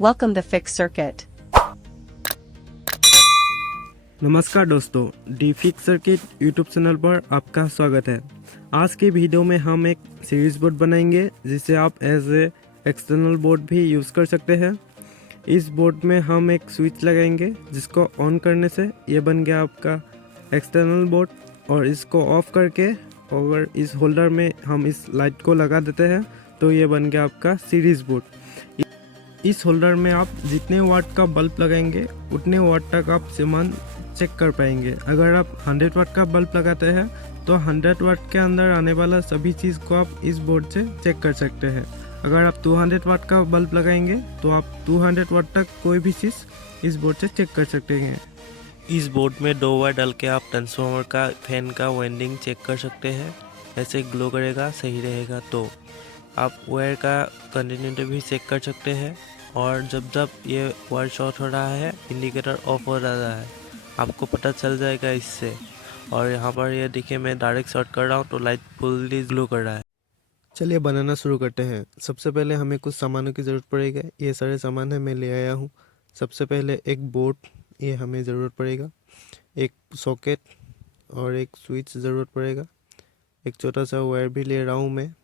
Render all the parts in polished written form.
Welcome the fixed circuit. नमस्कार दोस्तों, D fix circuit YouTube channel पर आपका स्वागत है। आज के वीडियो में हम एक सीरीज बोर्ड बनाएंगे जिसे आप एज ए एक्सटर्नल बोर्ड भी यूज़ कर सकते हैं। इस बोर्ड में हम एक स्विच लगाएंगे जिसको ऑन करने से ये बन गया आपका एक्सटर्नल बोर्ड, और इसको ऑफ करके अगर इस होल्डर में हम इस लाइट को लगा देते हैं तो ये बन गया आपका सीरीज बोर्ड। इस होल्डर में आप जितने वाट का बल्ब लगाएंगे उतने वाट तक आप सामान चेक कर पाएंगे। अगर आप 100 वाट का बल्ब लगाते हैं तो 100 वाट के अंदर आने वाला सभी चीज़ को आप इस बोर्ड से चेक कर सकते हैं। अगर आप 200 वाट का बल्ब लगाएंगे तो आप 200 वाट तक कोई भी चीज़ इस बोर्ड से चेक कर सकते हैं। इस बोर्ड में 2 वायर डाल के आप ट्रांसफार्मर का फैन का वाइंडिंग चेक कर सकते हैं। ऐसे ग्लो करेगा, सही रहेगा। तो आप वायर का कंटिन्यूटी भी चेक कर सकते हैं, और जब जब ये वायर शॉर्ट हो रहा है इंडिकेटर ऑफ हो रहा है, आपको पता चल जाएगा इससे। और यहाँ पर ये देखिए मैं डायरेक्ट शॉर्ट कर रहा हूँ तो लाइट फुल्ली ग्लो कर रहा है। चलिए बनाना शुरू करते हैं। सबसे पहले हमें कुछ सामानों की ज़रूरत पड़ेगा। ये सारे सामान है मैं ले आया हूँ। सबसे पहले एक बोर्ड, ये हमें ज़रूरत पड़ेगा। एक सॉकेट और एक स्विच ज़रूरत पड़ेगा। एक छोटा सा वायर भी ले रहा हूँ मैं,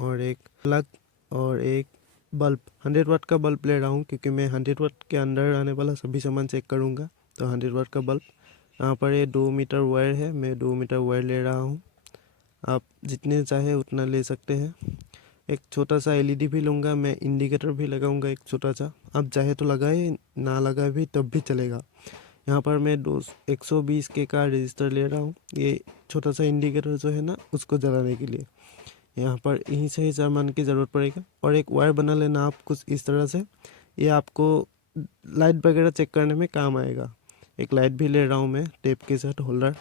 और एक प्लग और एक बल्ब। 100 वाट का बल्ब ले रहा हूँ क्योंकि मैं 100 वाट के अंदर आने वाला सभी सामान चेक करूँगा। तो 100 वाट का बल्ब। यहाँ पर ये 2 मीटर वायर है, मैं 2 मीटर वायर ले रहा हूँ। आप जितने चाहे उतना ले सकते हैं। एक छोटा सा एलईडी भी लूँगा मैं, इंडिकेटर भी लगाऊंगा एक छोटा सा। आप चाहे तो लगाए, ना लगाए भी तब भी चलेगा। यहाँ पर मैं 120 के का रजिस्टर ले रहा हूँ। ये छोटा सा इंडिकेटर जो है ना, उसको जलाने के लिए। यहाँ पर यहीं से ही सामान की ज़रूरत पड़ेगा। और एक वायर बना लेना आप कुछ इस तरह से, ये आपको लाइट वगैरह चेक करने में काम आएगा। एक लाइट भी ले रहा हूँ मैं टेप के साथ होल्डर।